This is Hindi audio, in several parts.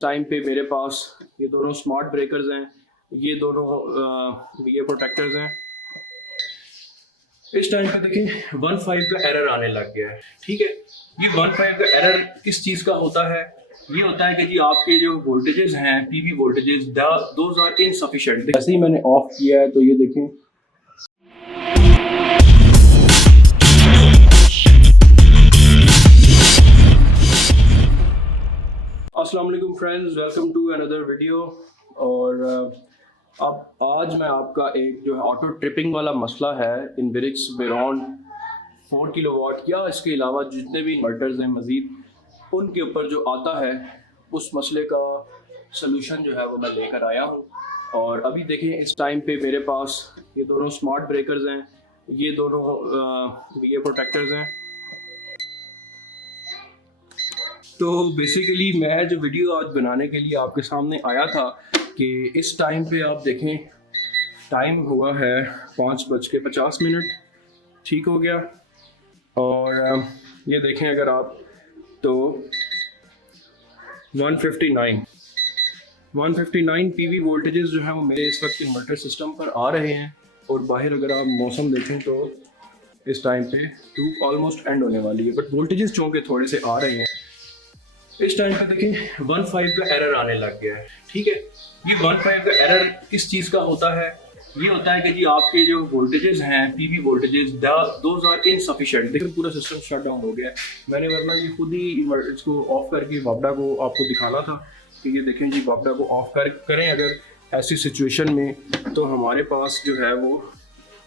टाइम पे मेरे पास ये दोनों स्मार्ट ब्रेकर्स हैं, ये दोनों ये प्रोटेक्टर्स हैं। इस टाइम पे देखिए 1.5 का एरर आने लग गया है। ठीक है, ये 1.5 का एरर किस चीज़ का होता है? ये होता है कि जी आपके जो वोल्टेजेस हैं, PV voltages, those are insufficient. जैसे ही मैंने ऑफ किया है तो ये देखें अस्सलाम वालेकुम friends, welcome to another video. और अब आज मैं आपका एक जो है ऑटो ट्रिपिंग वाला मसला है इनविरिक्स वेरॉन 4 किलोवाट या इसके अलावा जितने भी इन्वर्टर्स हैं मज़ीद उनके ऊपर जो आता है, उस मसले का सलूशन जो है वो मैं लेकर आया हूँ। और अभी देखें इस टाइम पे मेरे पास ये दोनों स्मार्ट ब्रेकर्स हैं, ये दोनों ये प्रोटेक्टर्स हैं। तो बेसिकली मैं जो वीडियो आज बनाने के लिए आपके सामने आया था कि इस टाइम पे आप देखें, टाइम हुआ है 5:50। ठीक हो गया। और ये देखें अगर आप तो 159 पीवी वोल्टेजेस जो है वो मेरे इस वक्त इन्वर्टर सिस्टम पर आ रहे हैं। और बाहर अगर आप मौसम देखें तो इस टाइम पे धूप ऑलमोस्ट एंड होने वाली है, बट वोल्टेजेस चूँकि थोड़े से आ रहे हैं। इस टाइम पे देखिए 1.5 का एरर आने लग गया है। ठीक है, ये 1.5 का एरर किस चीज़ का होता है? ये होता है कि जी आपके जो वोल्टेजेस हैं, PV voltages, those are insufficient. देखिए पूरा सिस्टम शट डाउन हो गया है। मैंने वरना ये खुद ही इसको ऑफ करके वापडा को आपको दिखाना था कि ये देखें जी वापडा को ऑफ करें अगर ऐसी सिचुएशन में, तो हमारे पास जो है वो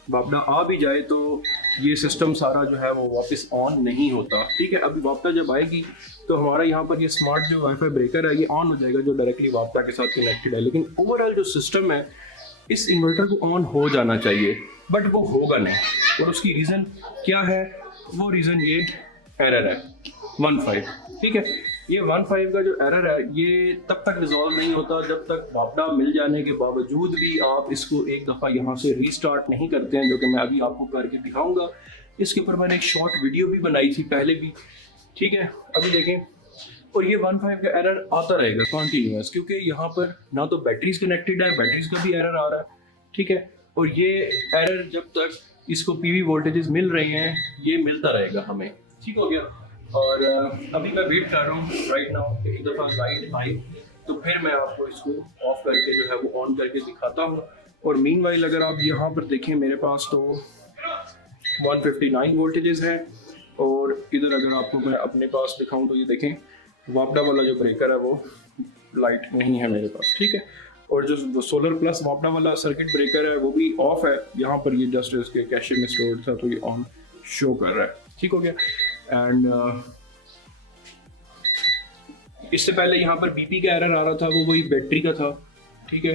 वापडा आ भी जाए तो ये सिस्टम सारा जो है वो वापस ऑन नहीं होता। ठीक है, अभी वापडा जब आएगी तो हमारा यहाँ पर ये स्मार्ट जो वाईफाई ब्रेकर है ये ऑन हो जाएगा, जो डायरेक्टली वापडा के साथ कनेक्टेड है। लेकिन ओवरऑल जो सिस्टम है इस इन्वर्टर को ऑन हो जाना चाहिए, बट वो होगा नहीं। और उसकी रीज़न क्या है? वो रीज़न ये एरर है 1.5। ठीक है, ये 1.5 का जो एरर है ये तब तक रिजॉल्व नहीं होता जब तक वापडा मिल जाने के बावजूद भी आप इसको एक दफ़ा यहाँ से रीस्टार्ट नहीं करते हैं, जो कि मैं अभी आपको करके दिखाऊंगा। इसके ऊपर मैंने एक शॉर्ट वीडियो भी बनाई थी पहले भी। ठीक है, अभी देखें। और ये 1.5 का एरर आता रहेगा कॉन्टीन्यूस, क्योंकि यहाँ पर ना तो बैटरीज कनेक्टेड है, बैटरीज का भी एरर आ रहा है। ठीक है, और ये एरर जब तक इसको पीवी वोल्टेजेस मिल रहे हैं ये मिलता रहेगा हमें। ठीक हो गया। और अभी मैं वेट कर रहा हूँ राइट नाउ कि एक दफ़ा लाइट आई तो फिर मैं आपको इसको ऑफ करके जो है वो ऑन करके दिखाता हूँ। और मीनवाइल अगर आप यहाँ पर देखें मेरे पास तो 159 वोल्टेजेस हैं। और इधर अगर आपको मैं अपने पास दिखाऊं तो ये देखें वापडा वाला जो ब्रेकर है वो लाइट नहीं है मेरे पास। ठीक है, और जो सोलर प्लस वापडा वाला सर्किट ब्रेकर है वो भी ऑफ है। यहाँ पर ये जस्ट इसके कैशे में स्टोर्ड था तो ये ऑन शो कर रहा है। ठीक हो गया। एंड इससे पहले यहाँ पर बीपी का एरर आ रहा था, वो वही बैटरी का था। ठीक है,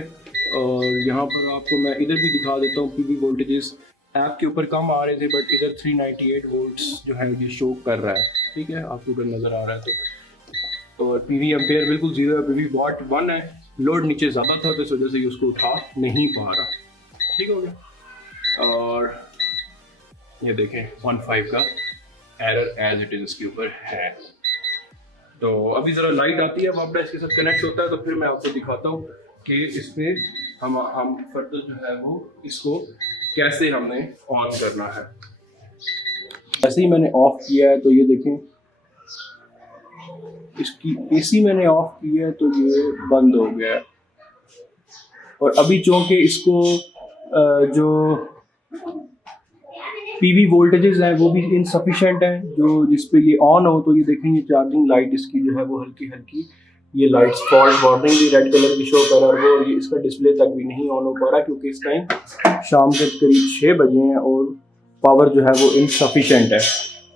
और यहाँ पर आपको मैं इधर भी दिखा देता हूँ पीवी वोल्टेजेस ऐप के ऊपर कम आ रहे थे, बट इधर 398 वोल्ट्स जो है ये शो कर रहा है। ठीक है, आपको अगर नज़र आ रहा है तो। और पीवी एम्पेयर बिल्कुल जीरो है, पीवी वॉट 1 है। लोड नीचे ज़्यादा था तो इस वजह से ये उसको उठा नहीं पा रहा। ठीक हो गया। और ये देखें 1.5 का एरर एज इट इज़ इसके ऊपर है। तो अभी ज़रा लाइट आती है, वापडा इसके साथ कनेक्ट होता है तो फिर मैं आपको दिखाता हूँ कि इस पर हम फर्दर जो है वो इसको कैसे हमने ऑन करना है। जैसे ही मैंने ऑफ किया है तो ये देखें इसकी एसी मैंने ऑफ की है तो ये बंद हो गया है। और अभी चूँकि इसको जो पीवी वोल्टेजेस हैं वो भी इनसफिशिएंट हैं, जो जिस पे ये ऑन हो तो ये देखेंगे चार्जिंग लाइट इसकी जो है वो हल्की हल्की ये लाइट्स फॉल्ट वार्निंग भी रेड कलर की शो कर रहा है। और ये इसका डिस्प्ले तक भी नहीं ऑन हो पा रहा क्योंकि इस टाइम शाम के करीब 6 बजे हैं और पावर जो है वो इनसफिशिएंट है।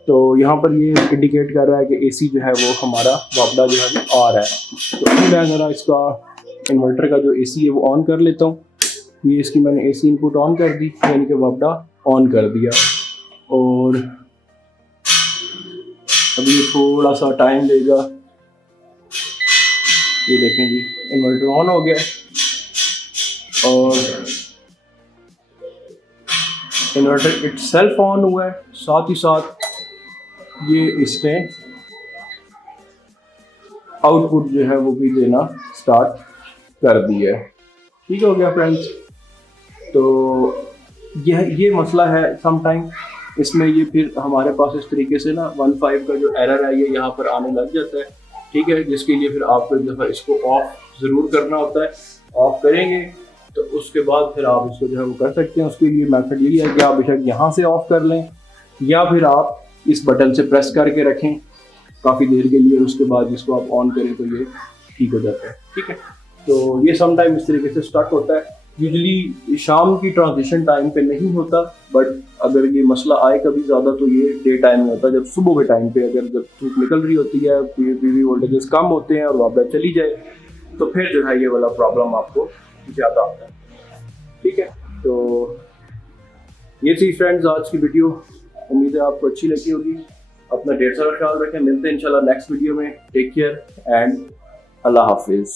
तो यहाँ पर ये इंडिकेट कर रहा है कि एसी जो है वो हमारा वापडा जो है वो आ रहा है। तो अभी मैं ज़रा इसका इन्वर्टर का जो एसी है वो ऑन कर लेता हूँ। ये इसकी मैंने एसी इनपुट ऑन कर दी, यानी कि वापडा ऑन कर दिया। और अभी ये थोड़ा सा टाइम लेगा। ये देखें जी इन्वर्टर ऑन हो गया और इन्वर्टर इटसेल्फ ऑन हुआ है। साथ ही साथ ये इसने आउटपुट जो है वो भी देना स्टार्ट कर दिया है। ठीक हो गया फ्रेंड्स। तो ये मसला है समटाइम इसमें, ये फिर हमारे पास इस तरीके से ना 1.5 का जो एरर है ये यहाँ पर आने लग जाता है। ठीक है, जिसके लिए फिर आपको एक दफ़ा इसको ऑफ ज़रूर करना होता है। ऑफ करेंगे तो उसके बाद फिर आप इसको जो है वो कर सकते हैं। उसके लिए मेथड यही है कि आप बेशक यहाँ से ऑफ कर लें या फिर आप इस बटन से प्रेस करके रखें काफ़ी देर के लिए, उसके बाद इसको आप ऑन करें तो ये ठीक हो जाता है। ठीक है, तो ये सम टाइम इस तरीके से स्टक होता है। यूजली शाम की ट्रांजिशन टाइम पे नहीं होता, बट अगर ये मसला आए कभी ज़्यादा तो ये डे टाइम में होता है, जब सुबह के टाइम पे अगर जब धूप निकल रही होती है, पीवी वोल्टेजेस कम होते हैं और वापस चली जाए तो फिर जो है ये वाला प्रॉब्लम आपको ज़्यादा आता है। ठीक है, तो ये थी फ्रेंड्स आज की वीडियो। उम्मीद है आपको अच्छी लगी होगी। अपना ढेर सारा ख्याल रखें। मिलते हैं इंशाल्लाह नेक्स्ट वीडियो में। टेक केयर एंड अल्लाह हाफिज़।